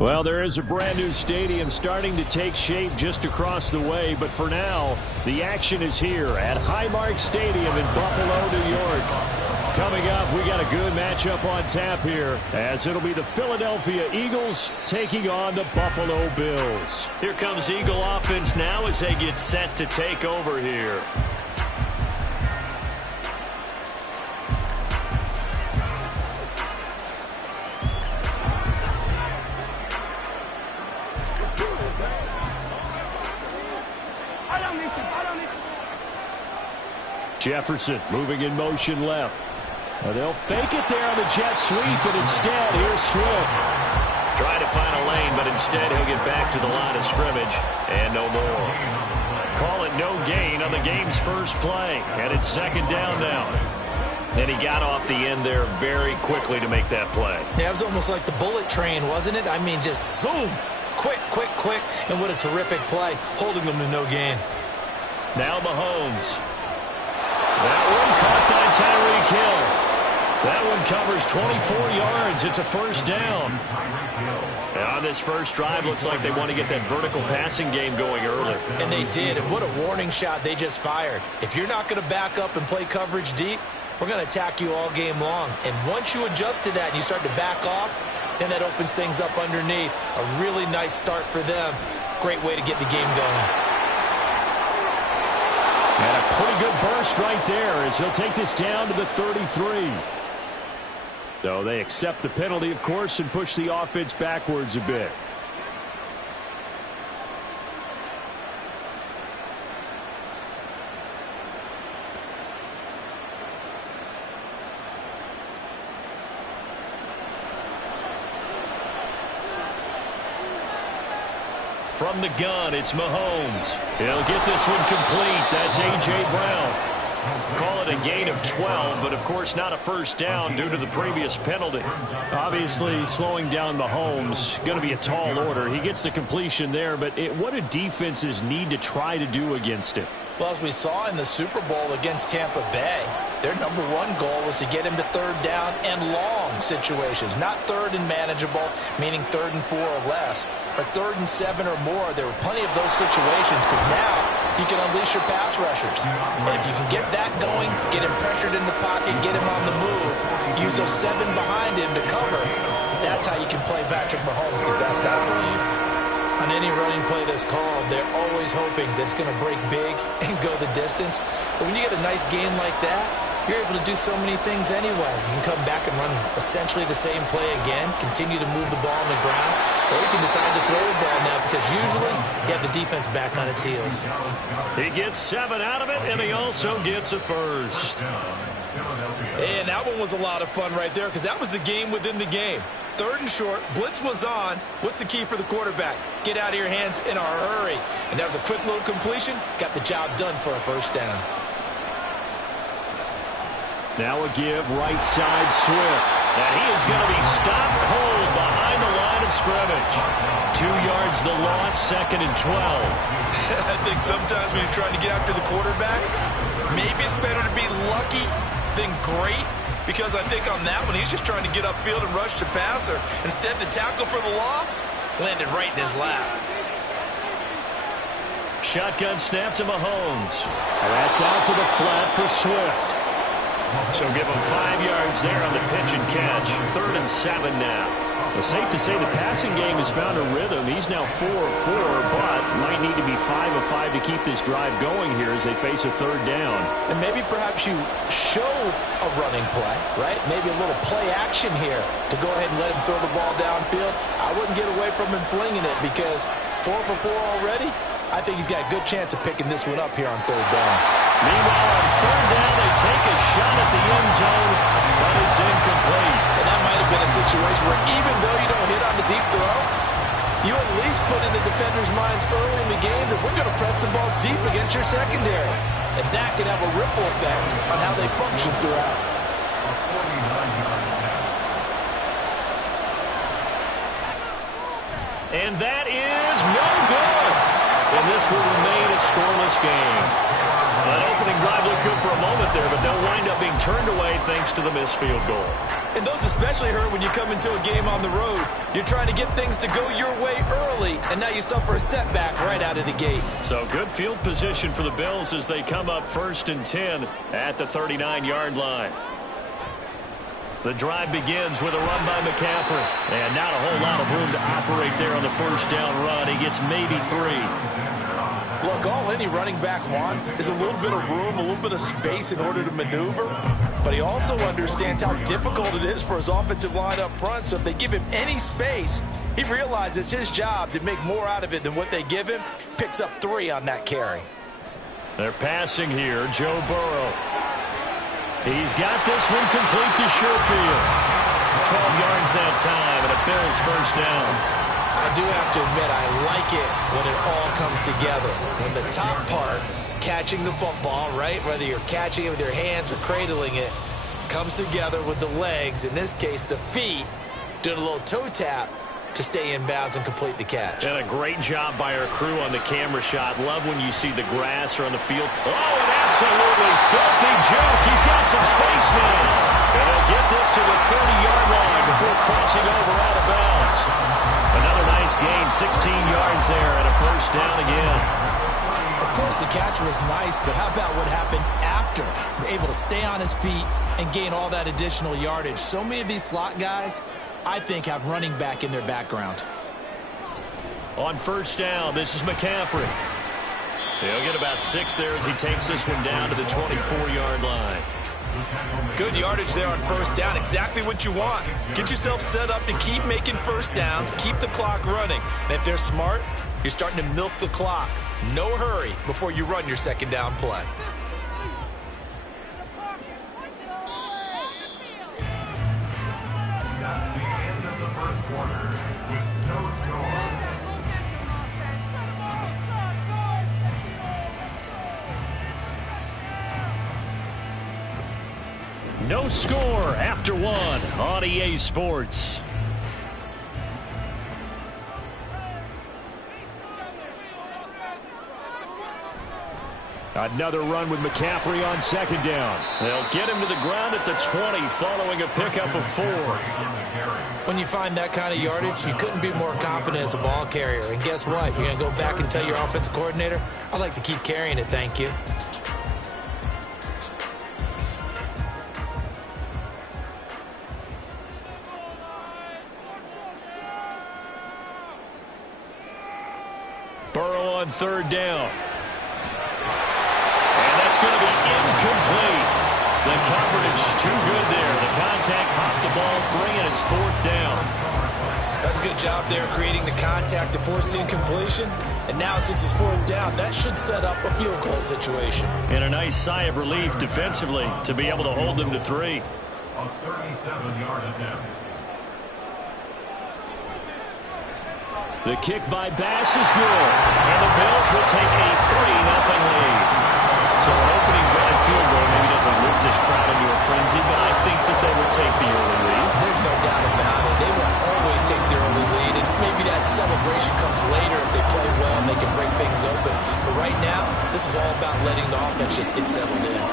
Well, there is a brand new stadium starting to take shape just across the way, but for now, the action is here at Highmark Stadium in Buffalo, New York. Coming up, we got a good matchup on tap here, as it'll be the Philadelphia Eagles taking on the Buffalo Bills. Here comes Eagle offense now as they get set to take over here. Jefferson moving in motion left. They'll fake it there on the jet sweep, but instead, here's Swift. Trying to find a lane, but instead he'll get back to the line of scrimmage, and no more. Call it no gain on the game's first play, and it's second down now. And he got off the end there very quickly to make that play. Yeah, it was almost like the bullet train, wasn't it? I mean, just zoom. Quick, quick, quick. And what a terrific play, holding them to no gain. Now Mahomes. That one caught by Tyreek Hill. That one covers 24 yards. It's a first down. And on this first drive, looks like they want to get that vertical passing game going early. And they did, and what a warning shot they just fired. If you're not going to back up and play coverage deep, we're going to attack you all game long. And once you adjust to that and you start to back off, then that opens things up underneath. A really nice start for them. Great way to get the game going. And a pretty good burst right there as he'll take this down to the 33. So they accept the penalty, of course, and push the offense backwards a bit. From the gun, it's Mahomes. He'll get this one complete. That's A.J. Brown. Call it a gain of 12, but of course not a first down due to the previous penalty. Obviously, slowing down Mahomes, going to be a tall order. He gets the completion there, but what do defenses need to try to do against it? Well, as we saw in the Super Bowl against Tampa Bay, their number one goal was to get him to third down and long situations. Not third and manageable, meaning 3rd and 4 or less, but 3rd and 7 or more. There were plenty of those situations because now you can unleash your pass rushers. And if you can get that going, get him pressured in the pocket, get him on the move, use those 7 behind him to cover, that's how you can play Patrick Mahomes the best, I believe. On any running play that's called, they're always hoping that it's going to break big and go the distance. But when you get a nice game like that, you're able to do so many things anyway. You can come back and run essentially the same play again, continue to move the ball on the ground, or you can decide to throw the ball now because usually you have the defense back on its heels. He gets 7 out of it, and he also gets a first. And that one was a lot of fun right there because that was the game within the game. 3rd and short, blitz was on. What's the key for the quarterback? Get out of your hands in a hurry. And that was a quick little completion. Got the job done for a first down. Now a give right side Swift. And he is going to be stopped cold behind the line of scrimmage. 2 yards the loss, 2nd and 12. I think sometimes when you're trying to get after the quarterback, maybe it's better to be lucky than great. Because I think on that one, he's just trying to get upfield and rush the passer. Instead, the tackle for the loss landed right in his lap. Shotgun snap to Mahomes. And that's out to the flat for Swift. So give him 5 yards there on the pitch and catch. 3rd and 7 now. Well, safe to say the passing game has found a rhythm. He's now 4 of 4, but might need to be 5 of 5 to keep this drive going here as they face a 3rd down. And maybe perhaps you show a running play, right? Maybe a little play action here to go ahead and let him throw the ball downfield. I wouldn't get away from him flinging it because 4 for 4 already. I think he's got a good chance of picking this one up here on 3rd down. Meanwhile, on 3rd down, they take a shot at the end zone, but it's incomplete. And that might have been a situation where even though you don't hit on the deep throw, you at least put in the defenders' minds early in the game that we're going to press the ball deep against your secondary. And that can have a ripple effect on how they function throughout. And that is no good. And this will remain a scoreless game. That opening drive looked good for a moment there, but they'll wind up being turned away thanks to the missed field goal. And those especially hurt when you come into a game on the road. You're trying to get things to go your way early, and now you suffer a setback right out of the gate. So good field position for the Bills as they come up 1st and 10 at the 39-yard line. The drive begins with a run by McCaffrey. And not a whole lot of room to operate there on the first down run. He gets maybe 3. Look, all any running back wants is a little bit of room, a little bit of space in order to maneuver. But he also understands how difficult it is for his offensive line up front. So if they give him any space, he realizes his job to make more out of it than what they give him. Picks up 3 on that carry. They're passing here. Joe Burrow. He's got this one complete to Sherfield. 12 yards that time, and a Bills first down. I do have to admit, I like it when it all comes together. When the top part, catching the football, right, whether you're catching it with your hands or cradling it, comes together with the legs, in this case the feet, doing a little toe tap to stay in bounds and complete the catch. And a great job by our crew on the camera shot. Love when you see the grass or on the field. Oh, an absolutely filthy juke. He's got some space now. And they'll get this to the 30-yard line before crossing over out of bounds. Another nice gain, 16 yards there, and a first down again. Of course, the catch was nice, but how about what happened after? Able to stay on his feet and gain all that additional yardage. So many of these slot guys, I think, have running back in their background. On first down, this is McCaffrey. He'll get about 6 there as he takes this one down to the 24-yard line. Good yardage there on first down. Exactly what you want. Get yourself set up to keep making first downs, keep the clock running. And if they're smart, you're starting to milk the clock. No hurry before you run your second down play. That's the end of the first quarter with no score. No score after 1 on EA Sports. Another run with McCaffrey on second down. They'll get him to the ground at the 20 following a pickup of 4. When you find that kind of yardage, you couldn't be more confident as a ball carrier. And guess what? You're going to go back and tell your offensive coordinator, I'd like to keep carrying it, thank you. Burrow on third down. And that's going to be incomplete. The coverage too good there. The contact popped the ball free, and it's 4th down. That's a good job there creating the contact to force the incompletion. And now since it's 4th down, that should set up a field goal situation. And a nice sigh of relief defensively to be able to hold them to 3. A 37-yard attempt. The kick by Bass is good. And the Bills will take a 3-0 lead. So an opening drive field goal maybe doesn't whip this crowd into a frenzy, but I think that they will take the early lead. There's no doubt about it. They will always take the early lead, and maybe that celebration comes later if they play well and they can break things open. But right now, this is all about letting the offense just get settled in.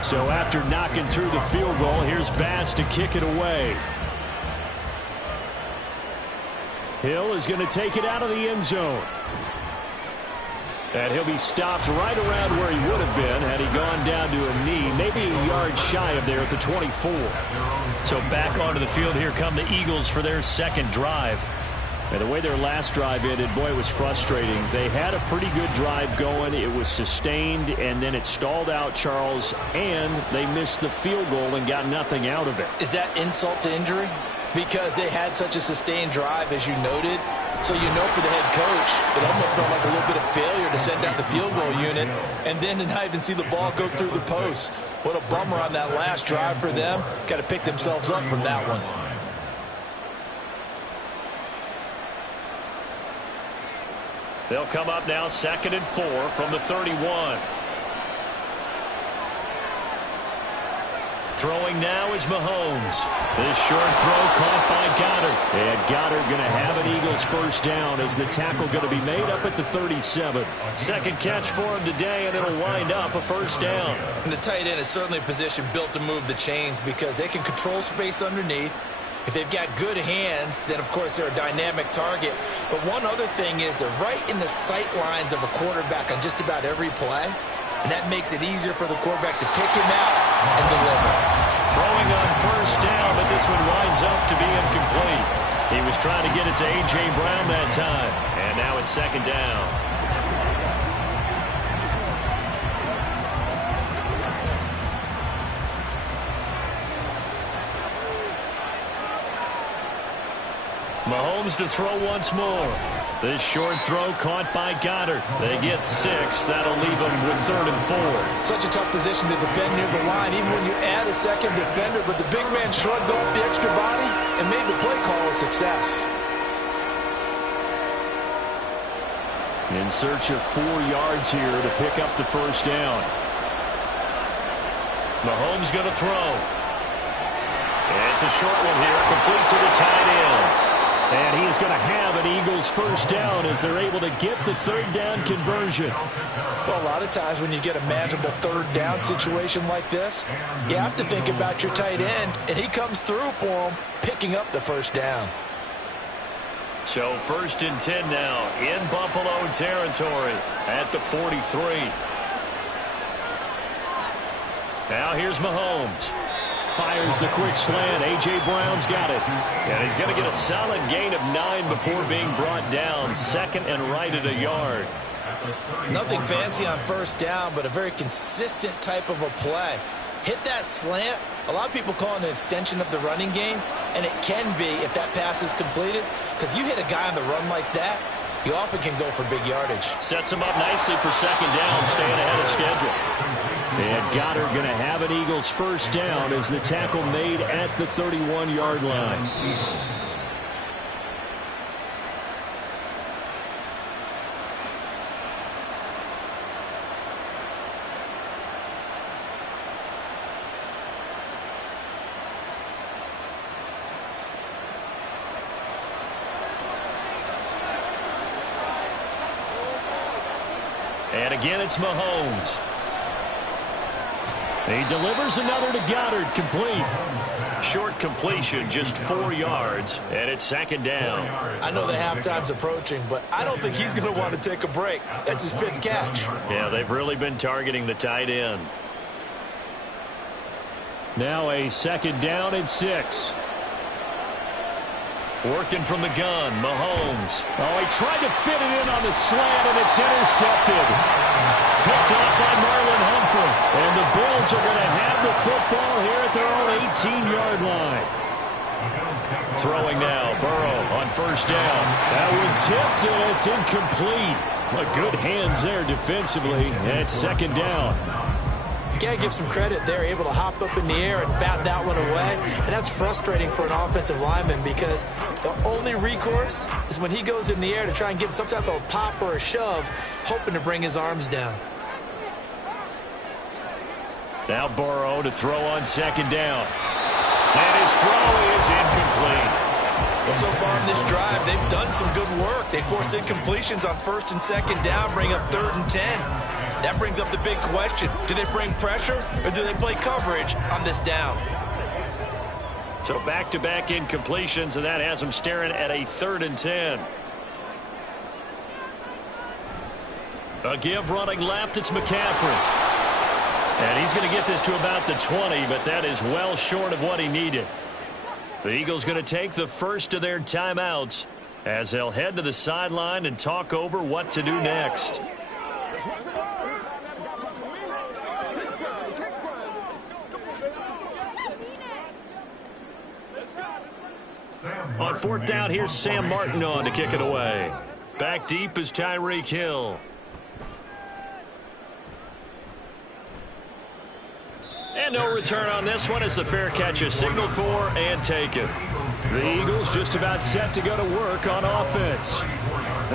So after knocking through the field goal, here's Bass to kick it away. Hill is going to take it out of the end zone. And he'll be stopped right around where he would have been had he gone down to a knee, maybe a yard shy of there at the 24. So back onto the field, here come the Eagles for their second drive. And the way their last drive ended, boy, it was frustrating. They had a pretty good drive going. It was sustained, and then it stalled out, Charles, and they missed the field goal and got nothing out of it. Is that insult to injury? Because they had such a sustained drive, as you noted, So you know for the head coach, it almost felt like a little bit of failure to send out the field goal unit and then to not even see the ball go through the post. What a bummer on that last drive for them. Got to pick themselves up from that one. They'll come up now 2nd and 4 from the 31. Throwing now is Mahomes. This short throw caught by Goddard. And Goddard going to have an Eagles first down as the tackle going to be made up at the 37. Second catch for him today, and it'll wind up a first down. And the tight end is certainly a position built to move the chains because they can control space underneath. If they've got good hands, then, of course, they're a dynamic target. But one other thing is they're right in the sight lines of a quarterback on just about every play. And that makes it easier for the quarterback to pick him out and deliver. Throwing on first down, but this one winds up to be incomplete. He was trying to get it to A.J. Brown that time. And now it's 2nd down. Mahomes to throw once more. This short throw caught by Goddard. They get 6. That'll leave them with 3rd and 4. Such a tough position to defend near the line, even when you add a second defender. But the big man shrugged off the extra body and made the play call a success. In search of 4 yards here to pick up the first down. Mahomes going to throw. It's a short one here, complete to the tight end. And he's going to have an Eagles first down as they're able to get the 3rd down conversion. Well, a lot of times when you get a manageable 3rd down situation like this, you have to think about your tight end, and he comes through for him, picking up the first down. So 1st and 10 now in Buffalo territory at the 43. Now here's Mahomes. Fires the quick slant. A.J. Brown's got it. And he's going to get a solid gain of 9 before being brought down. 2nd and right at a yard. Nothing fancy on first down, but a very consistent type of a play. Hit that slant. A lot of people call it an extension of the running game, and it can be if that pass is completed, because you hit a guy on the run like that, you often can go for big yardage. Sets him up nicely for 2nd down, staying ahead of schedule. And Goddard going to have an Eagles first down as the tackle made at the 31-yard line. And again, it's Mahomes. He delivers another to Goddard, complete. Short completion, just 4 yards, and it's 2nd down. I know the halftime's approaching, but I don't think he's going to want to take a break. That's his 5th catch. Yeah, they've really been targeting the tight end. Now a 2nd down and 6. Working from the gun, Mahomes. Oh, he tried to fit it in on the slant, and it's intercepted. Picked off by Marlon Humphrey. And the Bills are going to have the football here at their own 18-yard line. Throwing now, Burrow on first down. That one tipped, and it's incomplete. But good hands there defensively, and it's 2nd down. You got to give some credit. They're able to hop up in the air and bat that one away. And that's frustrating for an offensive lineman because the only recourse is when he goes in the air to try and give him some type of a pop or a shove, hoping to bring his arms down. Now Burrow to throw on 2nd down. And his throw is incomplete. Well, so far in this drive, they've done some good work. They force incompletions on 1st and 2nd down, bring up 3rd and 10. That brings up the big question. Do they bring pressure or do they play coverage on this down? So back-to-back incompletions, and that has them staring at a 3rd and 10. A give running left, it's McCaffrey. And he's going to get this to about the 20, but that is well short of what he needed. The Eagles going to take the first of their timeouts as they'll head to the sideline and talk over what to do next. On fourth down, here's Sam Martin on to kick it away. Back deep is Tyreek Hill. And no return on this one as the fair catch is signaled for and taken. The Eagles just about set to go to work on offense.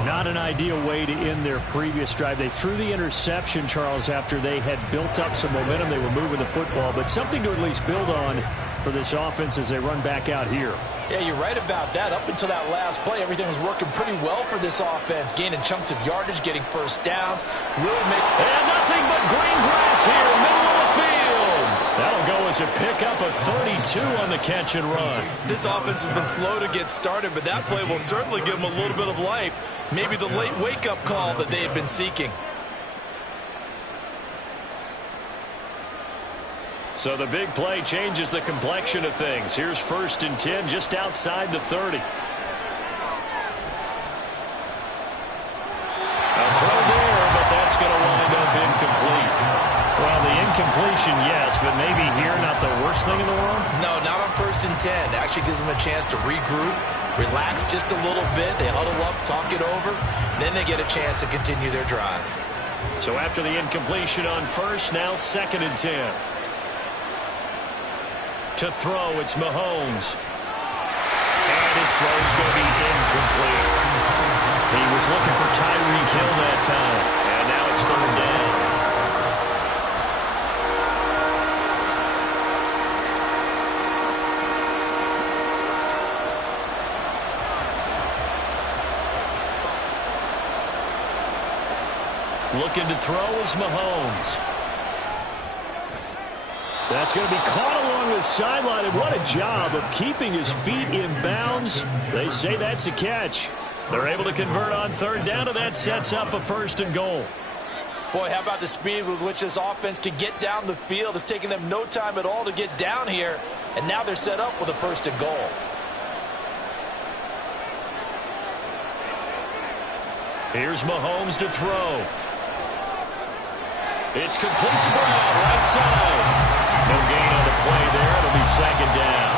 Not an ideal way to end their previous drive. They threw the interception, Charles, after they had built up some momentum. They were moving the football, but something to at least build on for this offense as they run back out here. Yeah, you're right about that. Up until that last play, everything was working pretty well for this offense. Gaining chunks of yardage, getting first downs. Really make... And nothing but green grass here, middle of the field. That'll go as a pickup of 32 on the catch and run. This offense has been slow to get started, but that play will certainly give them a little bit of life. Maybe the late wake-up call that they had been seeking. So the big play changes the complexion of things. Here's 1st and 10 just outside the 30. A throw there, but that's going to wind up incomplete. Well, the incompletion, yes, but maybe here not the worst thing in the world? No, not on 1st and 10. Actually gives them a chance to regroup, relax just a little bit. They huddle up, talk it over. Then they get a chance to continue their drive. So after the incompletion on 1st, now 2nd and 10. To throw, it's Mahomes. And his throw's going to be incomplete. He was looking for Tyreek Hill that time. And now it's 3rd down. Looking to throw is Mahomes. That's going to be caught along the sideline, and what a job of keeping his feet in bounds. They say that's a catch. They're able to convert on 3rd down, and that sets up a 1st and goal. Boy, how about the speed with which this offense can get down the field? It's taken them no time at all to get down here, and now they're set up with a 1st and goal. Here's Mahomes to throw. It's complete to Brown, right side. No gain on the play there. It'll be 2nd down.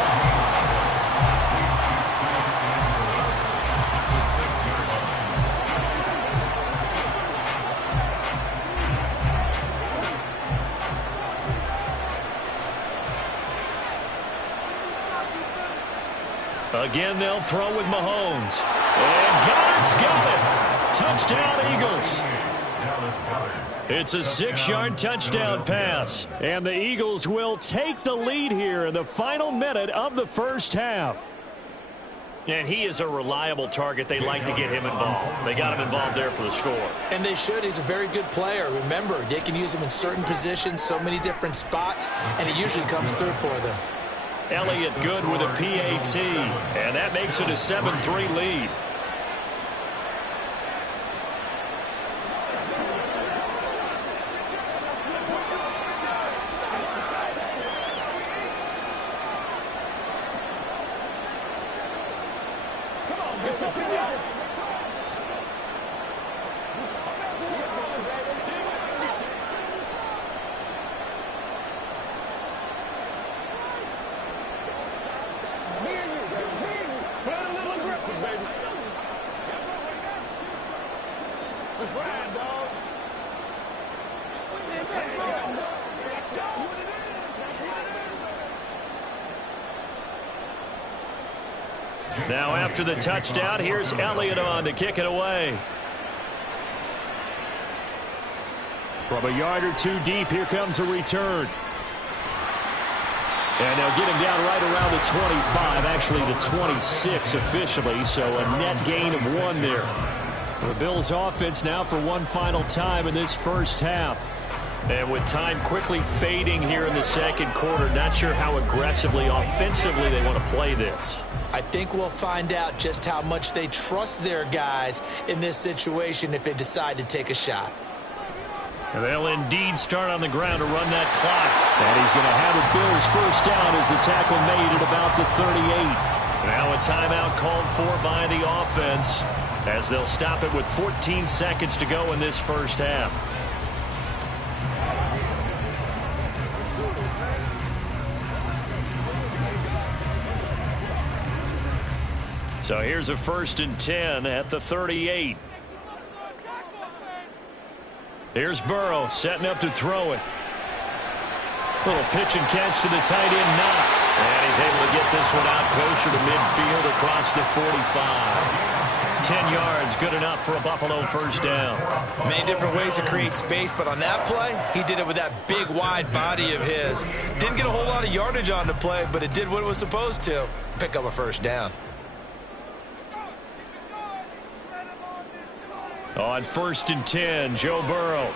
Again, they'll throw with Mahomes. And got it. Touchdown, Eagles. It's a 6-yard touchdown pass. And the Eagles will take the lead here in the final minute of the first half. And he is a reliable target. They like to get him involved. They got him involved there for the score. And they should. He's a very good player. Remember, they can use him in certain positions, so many different spots, and he usually comes through for them. Elliott good with a PAT. And that makes it a 7-3 lead. Now after the touchdown, here's Elliott on to kick it away. From a yard or two deep, here comes a return. And they'll get him down right around the 25, actually the 26 officially, so a net gain of 1 there. The Bills offense now for one final time in this first half. And with time quickly fading here in the second quarter, not sure how aggressively, offensively they want to play this. I think we'll find out just how much they trust their guys in this situation if they decide to take a shot. And they'll indeed start on the ground to run that clock. And he's going to have a Bills first down as the tackle made at about the 38. Now a timeout called for by the offense as they'll stop it with 14 seconds to go in this first half. So here's a 1st and 10 at the 38. Here's Burrow setting up to throw it. Little pitch and catch to the tight end, Knox. And he's able to get this one out closer to midfield across the 45. 10 yards, good enough for a Buffalo 1st down. Many different ways to create space, but on that play, he did it with that big, wide body of his. Didn't get a whole lot of yardage on the play, but it did what it was supposed to. Pick up a 1st down. On 1st and 10, Joe Burrow.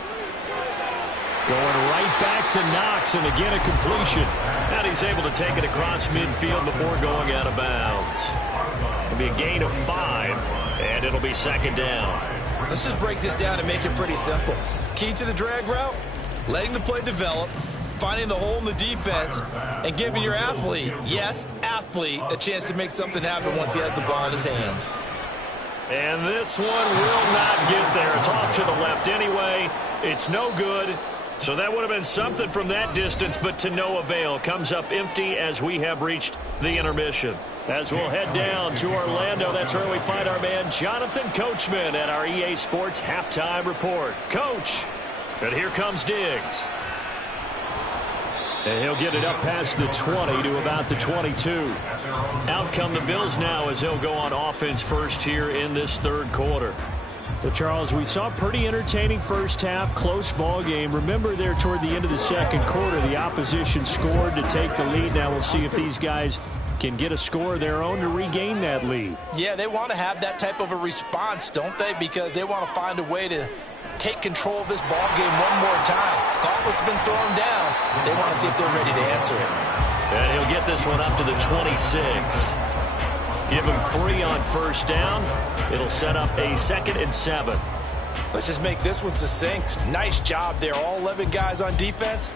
Going right back to Knox, and again a completion. And he's able to take it across midfield before going out of bounds. It'll be a gain of 5, and it'll be 2nd down. Let's just break this down and make it pretty simple. Key to the drag route, letting the play develop, finding the hole in the defense, and giving your athlete, yes, athlete, a chance to make something happen once he has the ball in his hands. And this one will not get there. It's off to the left anyway. It's no good. So that would have been something from that distance, but to no avail. Comes up empty as we have reached the intermission. As we'll head down to Orlando, that's where we find our man Jonathan Coachman at our EA Sports Halftime Report. Coach, and here comes Diggs. And he'll get it up past the 20 to about the 22. Out come the Bills now as he'll go on offense first here in this 3rd quarter. Well, Charles, we saw a pretty entertaining first half, close ball game. Remember there toward the end of the 2nd quarter, the opposition scored to take the lead. Now we'll see if these guys can get a score of their own to regain that lead. Yeah, they want to have that type of a response, don't they? Because they want to find a way to take control of this ball game one more time. Gauntlet's been thrown down. They want to see if they're ready to answer it. And he'll get this one up to the 26. Give him 3 on 1st down. It'll set up a 2nd and 7. Let's just make this one succinct. Nice job there. All 11 guys on defense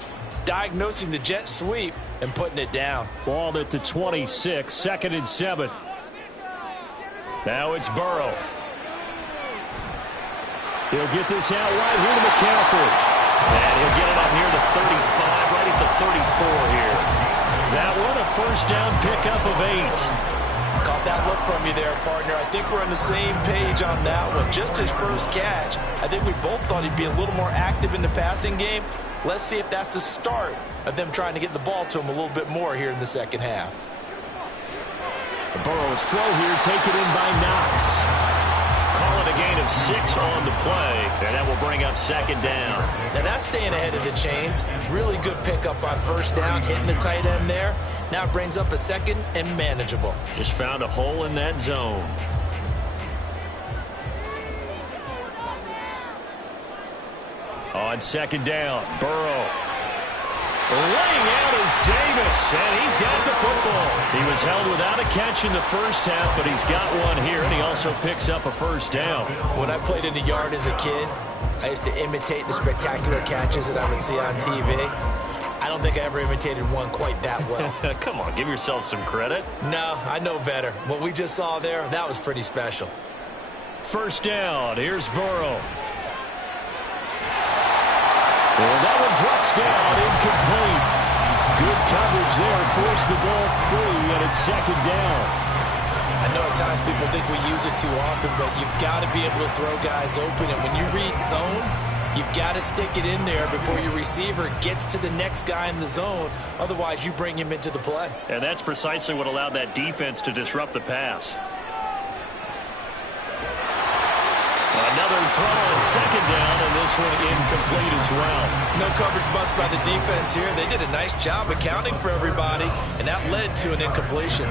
diagnosing the jet sweep and putting it down. Ball at the 26, 2nd and 7. Now it's Burrow. He'll get this out right here to McCaffrey. And he'll get it up near the 35, right at the 34 here. That one a 1st down pickup of 8. Caught that look from you there, partner. I think we're on the same page on that one. Just his first catch. I think we both thought he'd be a little more active in the passing game. Let's see if that's the start of them trying to get the ball to him a little bit more here in the 2nd half. Burrow's throw here taken in by Knox. Call it a gain of 6 on the play, and that will bring up 2nd down. Now that's staying ahead of the chains. Really good pickup on 1st down, hitting the tight end there. Now it brings up a 2nd and manageable. Just found a hole in that zone. On 2nd down, Burrow. Laying out is Davis, and he's got the football. He was held without a catch in the first half, but he's got one here, and he also picks up a 1st down. When I played in the yard as a kid, I used to imitate the spectacular catches that I would see on TV. I don't think I ever imitated one quite that well. Come on, give yourself some credit. No, I know better. What we just saw there, that was pretty special. 1st down, here's Burrow. And that one drops down, incomplete. Good coverage there, forced the ball free, and it's 2nd down. I know at times people think we use it too often, but you've got to be able to throw guys open. And when you read zone, you've got to stick it in there before your receiver gets to the next guy in the zone. Otherwise, you bring him into the play. And that's precisely what allowed that defense to disrupt the pass. Another throw on 2nd down, and this one incomplete as well. No coverage bust by the defense here. They did a nice job accounting for everybody, and that led to an incompletion.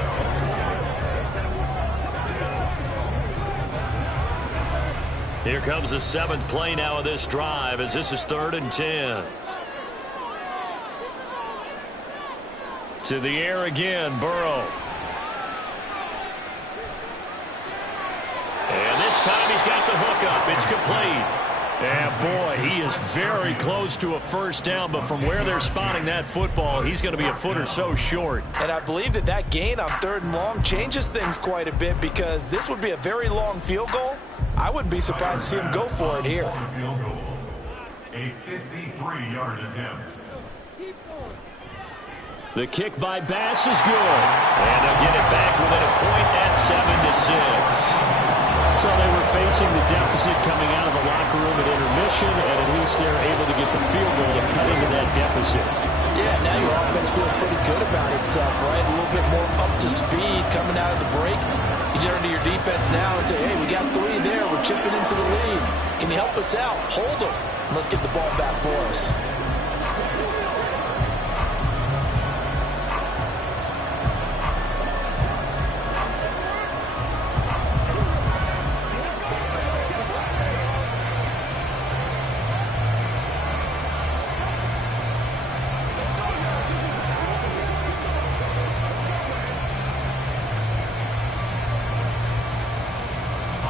Here comes the 7th play now of this drive, as this is 3rd and 10. To the air again, Burrow. And this time he's got the hook up. It's complete. And boy, he is very close to a 1st down, but from where they're spotting that football, he's going to be a foot or so short. And I believe that gain on 3rd and long changes things quite a bit, because this would be a very long field goal. I wouldn't be surprised to see him go for it here. A 53-yard attempt. The kick by Bass is good. And they'll get it back within a point at 7-6. So they were facing the deficit coming out of the locker room at intermission, and at least they're able to get the field goal to cut into that deficit. Yeah, now your offense feels pretty good about itself, right? A little bit more up to speed coming out of the break. You turn to your defense now and say, hey, we got 3 there. We're chipping into the lead. Can you help us out? Hold them. And let's get the ball back for us.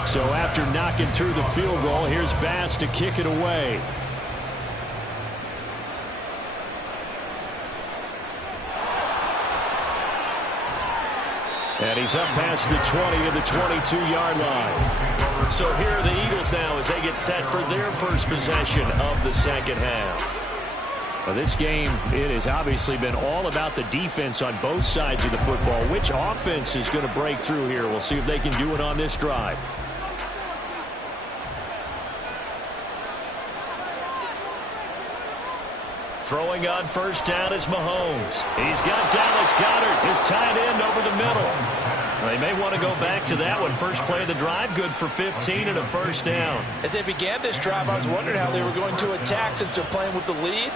So after knocking through the field goal, here's Bass to kick it away. And he's up past the 20 of the 22-yard line. So here are the Eagles now as they get set for their first possession of the second half. Well, this game, it has obviously been all about the defense on both sides of the football. Which offense is going to break through here? We'll see if they can do it on this drive. Throwing on first down is Mahomes. He's got Dallas Goedert, his tight end, over the middle. They may want to go back to that one. First play of the drive, good for 15 and a first down. As they began this drive, I was wondering how they were going to attack since they're playing with the lead.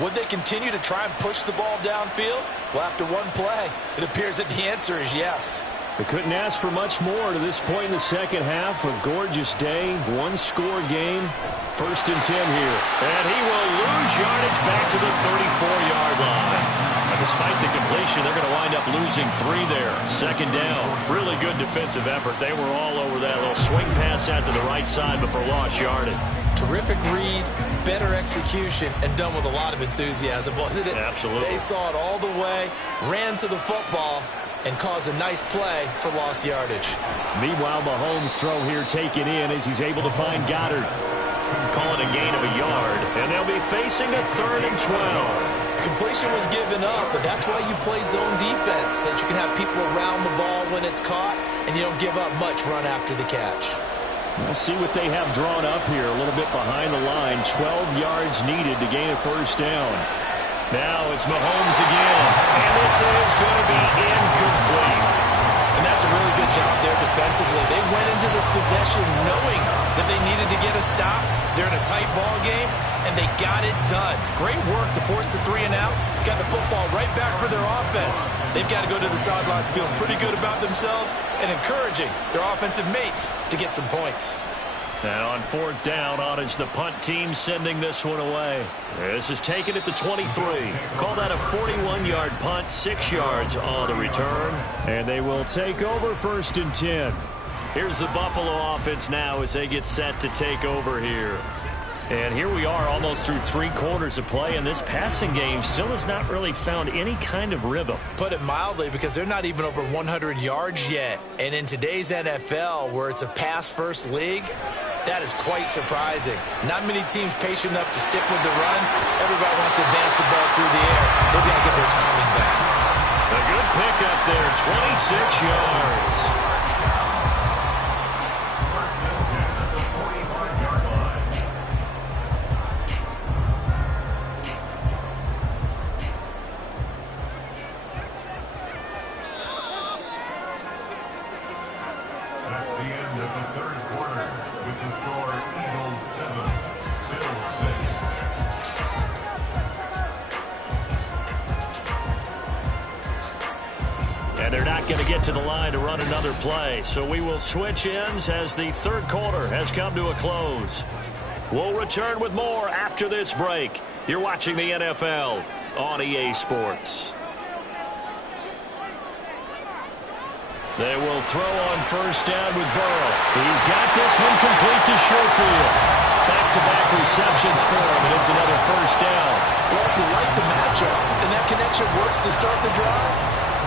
Would they continue to try and push the ball downfield? Well, after one play, it appears that the answer is yes. They couldn't ask for much more to this point in the second half. A gorgeous day, one-score game. First and 10 here. And he will lose yardage back to the 34-yard line. And despite the completion, they're going to wind up losing 3 there. Second down. Really good defensive effort. They were all over that little swing pass out to the right side before lost yardage. Terrific read, better execution, and done with a lot of enthusiasm, wasn't it? Absolutely. They saw it all the way, ran to the football, and caused a nice play for lost yardage. Meanwhile, Mahomes' throw here taken in as he's able to find Goddard. Call it a gain of a yard, and they'll be facing a 3rd and 12. Completion was given up, but that's why you play zone defense, so that you can have people around the ball when it's caught, and you don't give up much run after the catch. We'll see what they have drawn up here. A little bit behind the line. 12 yards needed to gain a first down. Now it's Mahomes again. And this is going to be incomplete. And that's a really good job there defensively. They went into this possession knowing that they needed to get a stop. They're in a tight ball game, and they got it done. Great work to force the 3 and out. Got the football right back for their offense. They've got to go to the sidelines feeling pretty good about themselves and encouraging their offensive mates to get some points. And on 4th down, on is the punt team sending this one away. This is taken at the 23. Call that a 41-yard punt, 6 yards on the return. And they will take over 1st and 10. Here's the Buffalo offense now as they get set to take over here. And here we are almost through 3 quarters of play, and this passing game still has not really found any kind of rhythm. Put it mildly, because they're not even over 100 yards yet. And in today's NFL, where it's a pass-first league, that is quite surprising. Not many teams patient enough to stick with the run. Everybody wants to advance the ball through the air. They've got to get their timing back. A good pickup there, 26 yards. That's the end of the 3rd quarter with the score Eagles 7, Bills 6. And they're not going to get to the line to run another play. So we will switch ends as the 3rd quarter has come to a close. We'll return with more after this break. You're watching the NFL on EA Sports. They will throw on first down with Burrow. He's got this one complete to Sherfield. Back-to-back receptions for him, and it's another first down. Well, if you like the matchup and that connection works to start the drive,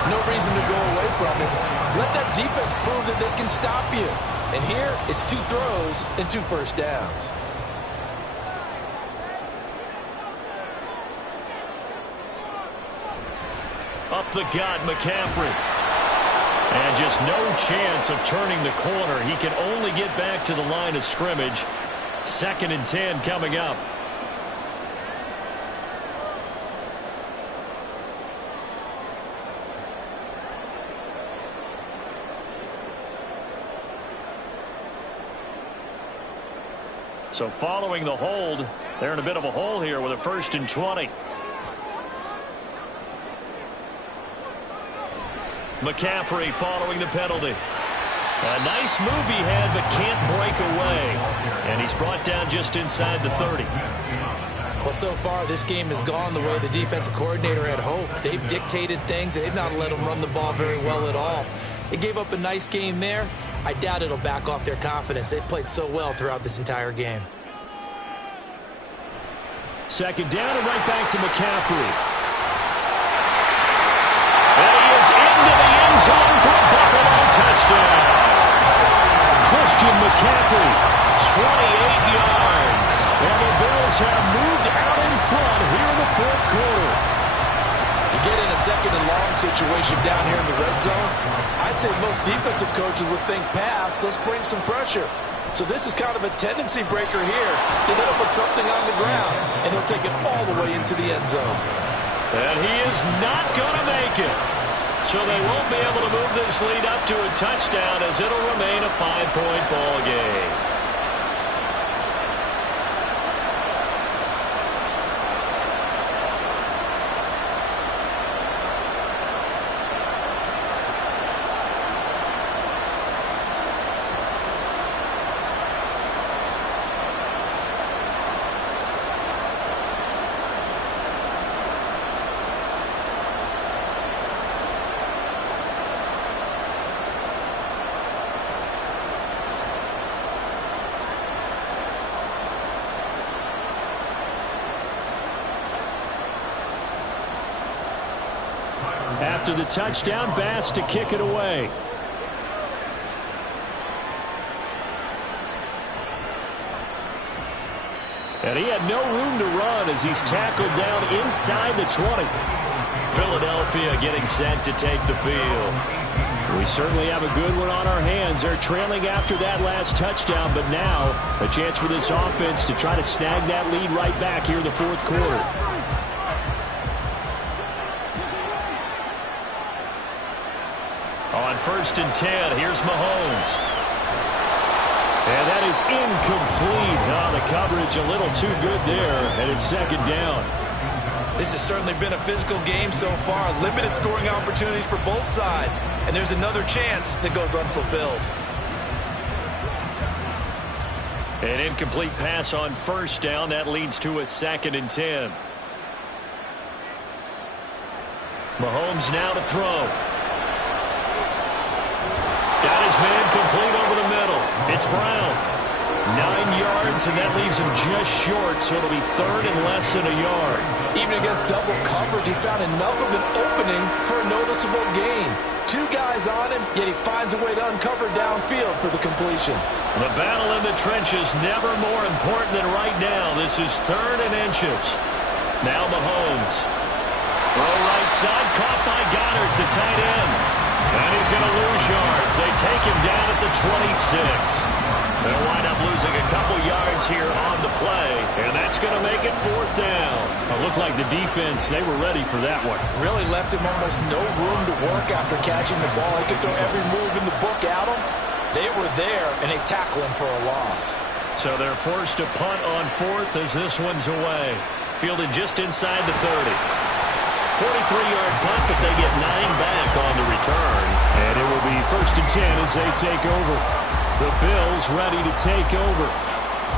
no reason to go away from it. Let that defense prove that they can stop you. And here, it's 2 throws and 2 first downs. the gut, McCaffrey. And just no chance of turning the corner. He can only get back to the line of scrimmage. 2nd and 10 coming up. So following the hold, they're in a bit of a hole here with a 1st and 20. McCaffrey following the penalty. A nice move he had, but can't break away. And he's brought down just inside the 30. Well, so far, this game has gone the way the defensive coordinator had hoped. They've dictated things, and they've not let them run the ball very well at all. They gave up a nice game there. I doubt it'll back off their confidence. They've played so well throughout this entire game. 2nd down and right back to McCaffrey. And he is into the end zone for a Buffalo touchdown. Christian McCaffrey, 28 yards. and the Bills have moved out in front here in the 4th quarter. You get in a 2nd and long situation down here in the red zone, I'd say most defensive coaches would think pass, let's bring some pressure. So this is kind of a tendency breaker here. You hit him with something on the ground, and he'll take it all the way into the end zone. And he is not going to make it. So they won't be able to move this lead up to a touchdown as it'll remain a 5-point ball game. After the touchdown, Bass to kick it away. And he had no room to run as he's tackled down inside the 20. Philadelphia getting set to take the field. We certainly have a good one on our hands. They're trailing after that last touchdown, but now a chance for this offense to try to snag that lead right back here in the 4th quarter. On 1st and 10, here's Mahomes. And that is incomplete. Oh, the coverage a little too good there, and it's 2nd down. This has certainly been a physical game so far. Limited scoring opportunities for both sides. And there's another chance that goes unfulfilled. An incomplete pass on 1st down. That leads to a 2nd and 10. Mahomes now to throw. Got his man complete over the middle. It's Brown. 9 yards, and that leaves him just short, so it'll be 3rd and less than a yard. Even against double coverage, he found enough of an opening for a noticeable gain. 2 guys on him, yet he finds a way to uncover downfield for the completion. The battle in the trenches never more important than right now. This is 3rd and inches. Now Mahomes. Throw right side, caught by Goddard, the tight end. And he's going to lose yards. They take him down at the 26. They'll wind up losing a couple yards here on the play, and that's going to make it 4th down. It looked like the defense, they were ready for that one. Really left him almost no room to work after catching the ball. He could throw every move in the book at him. They were there, and they tackle him for a loss. So they're forced to punt on 4th as this one's away. Fielded just inside the 30. 43-yard punt, but they get 9 back on the return. And it will be 1st and 10 as they take over. The Bills ready to take over.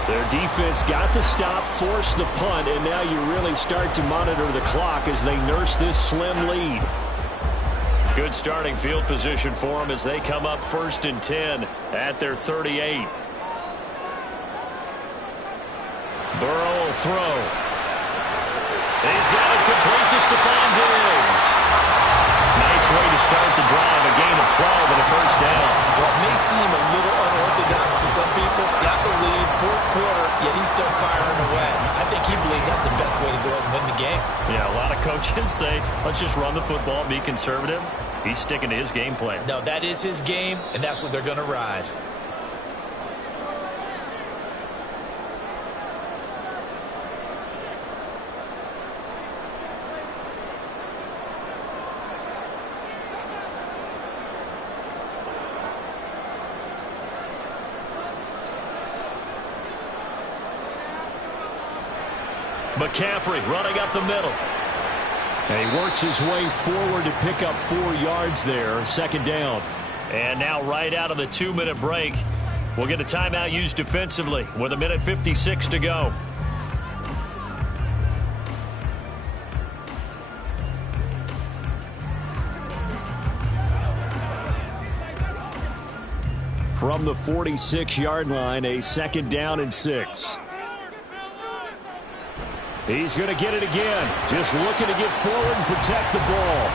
Their defense got the stop, forced the punt, and now you really start to monitor the clock as they nurse this slim lead. Good starting field position for them as they come up 1st and 10 at their 38. Burrow will throw. He's got it complete to Stephon Diggs. Nice way to start the drive, a gain of 12 and a first down. Well, it may seem a little unorthodox to some people. Got the lead, fourth quarter, yet he's still firing away. I think he believes that's the best way to go ahead and win the game. Yeah, a lot of coaches say, let's just run the football, be conservative. He's sticking to his game plan. No, that is his game, and that's what they're going to ride. McCaffrey running up the middle. And he works his way forward to pick up 4 yards there. Second down. And now right out of the 2-minute break, we'll get a timeout used defensively with 1:56 to go. From the 46-yard line, a second down and 6. He's going to get it again. Just looking to get forward and protect the ball.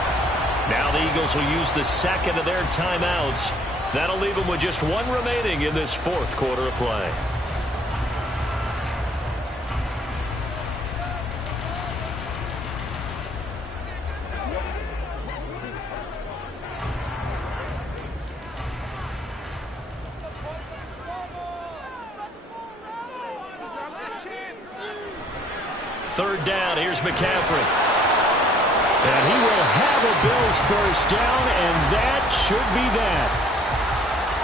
Now the Eagles will use the second of their timeouts. That'll leave them with just 1 remaining in this fourth quarter of play. Third down, here's McCaffrey. And he will have a Bills first down, and that should be that.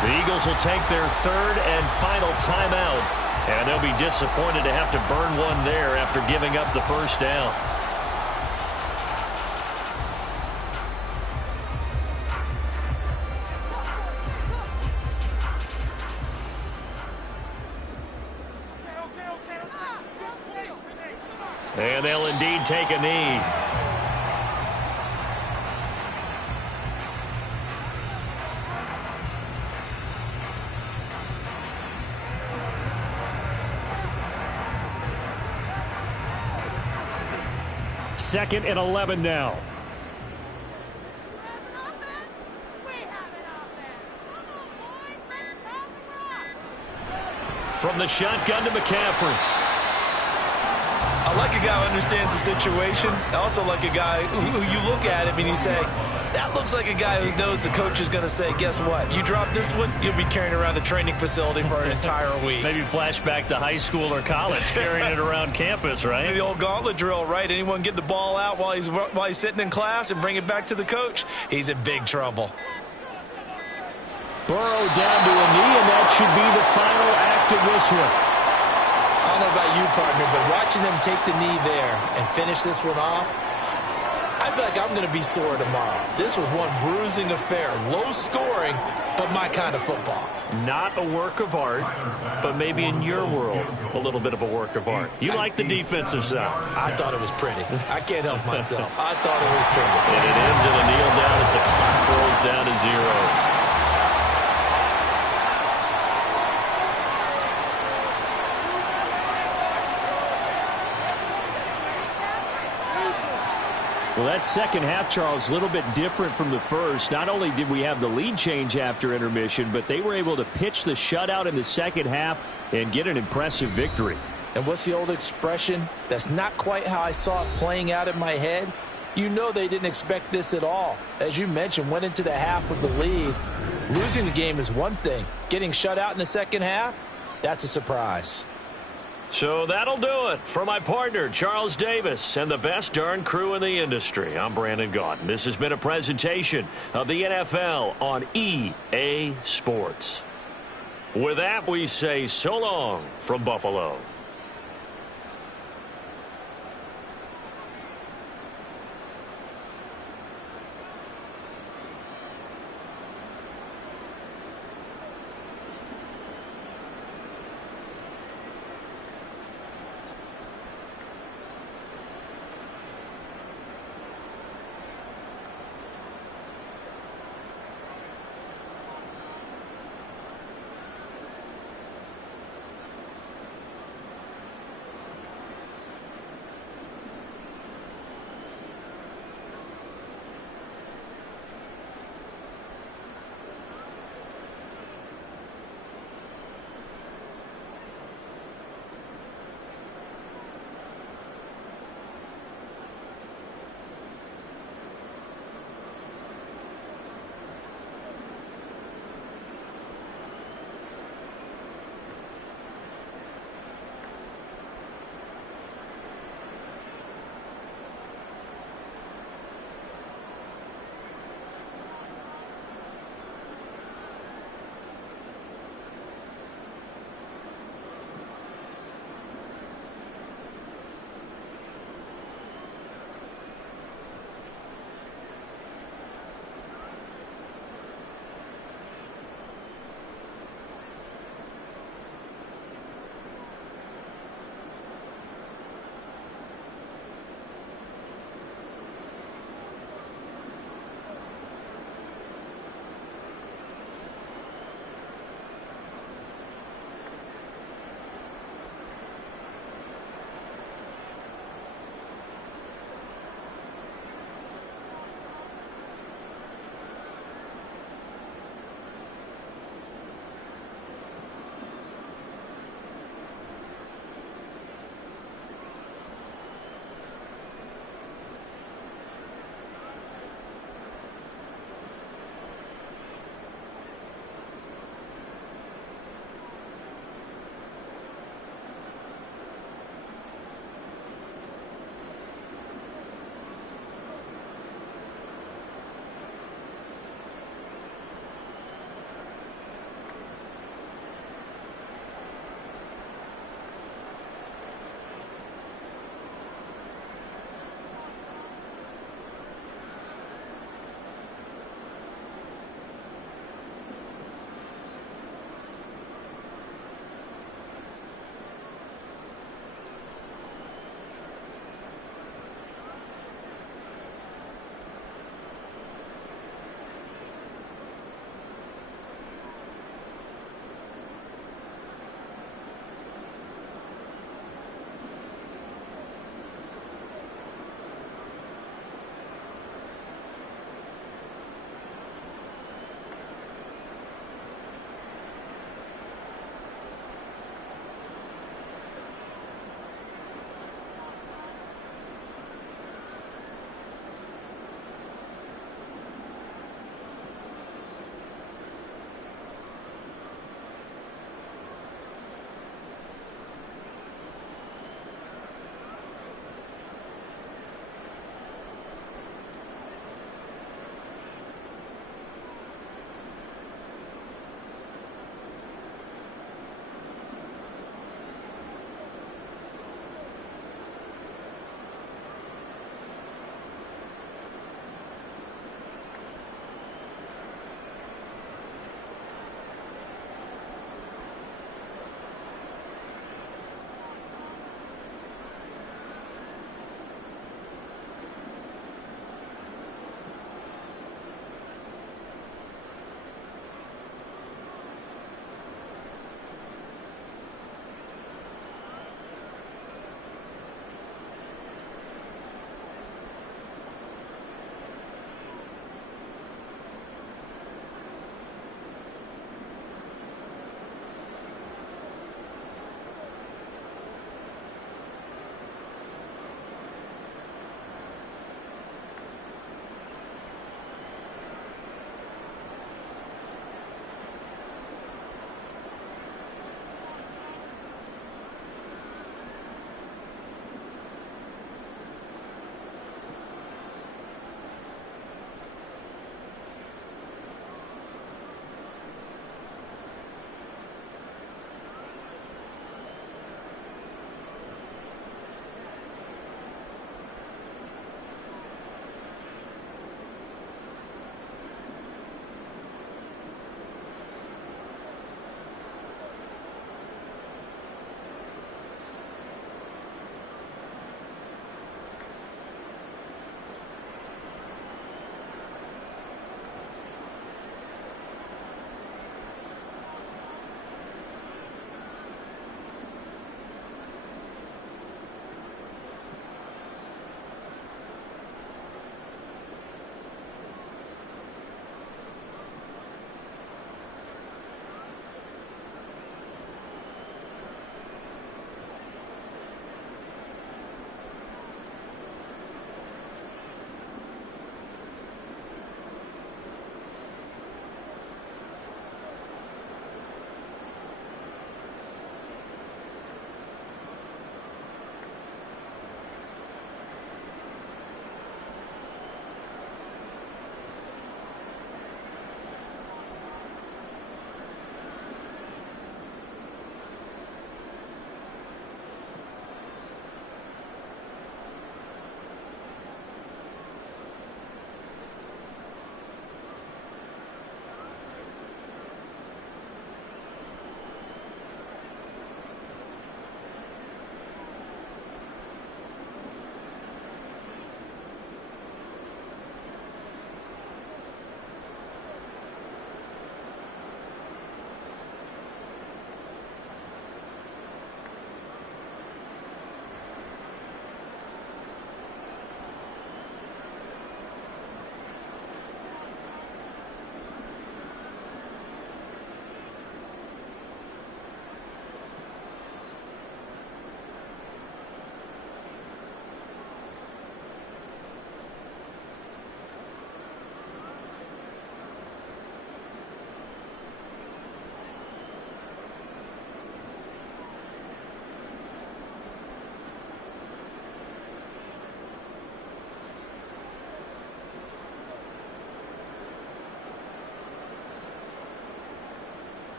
The Eagles will take their third and final timeout, and they'll be disappointed to have to burn one there after giving up the first down. And they'll indeed take a knee. Second and 11 now. From the shotgun to McCaffrey. I like a guy who understands the situation. I also like a guy who you look at him and you say, that looks like a guy who knows the coach is going to say, guess what? You drop this one, you'll be carrying around the training facility for an entire week. Maybe flashback to high school or college, carrying it around campus, right? The old gauntlet drill, right? Anyone get the ball out while he's sitting in class and bring it back to the coach? He's in big trouble. Burrow down to a knee, and that should be the final act of this one. I don't know about you, partner, but watching them take the knee there and finish this one off, I feel like I'm going to be sore tomorrow. This was one bruising affair. Low scoring, but my kind of football. Not a work of art, but maybe in your world, a little bit of a work of art. You like the defensive side. I thought it was pretty. I can't help myself. I thought it was pretty. And it ends in a kneel down as the clock rolls down to zeros. Well, that second half, Charles, a little bit different from the first. Not only did we have the lead change after intermission, but they were able to pitch the shutout in the second half and get an impressive victory. And what's the old expression? That's not quite how I saw it playing out in my head. You know they didn't expect this at all. As you mentioned, went into the half with the lead. Losing the game is one thing. Getting shut out in the second half, that's a surprise. So that'll do it for my partner, Charles Davis, and the best darn crew in the industry. I'm Brandon Gaudin. This has been a presentation of the NFL on EA Sports. With that, we say so long from Buffalo.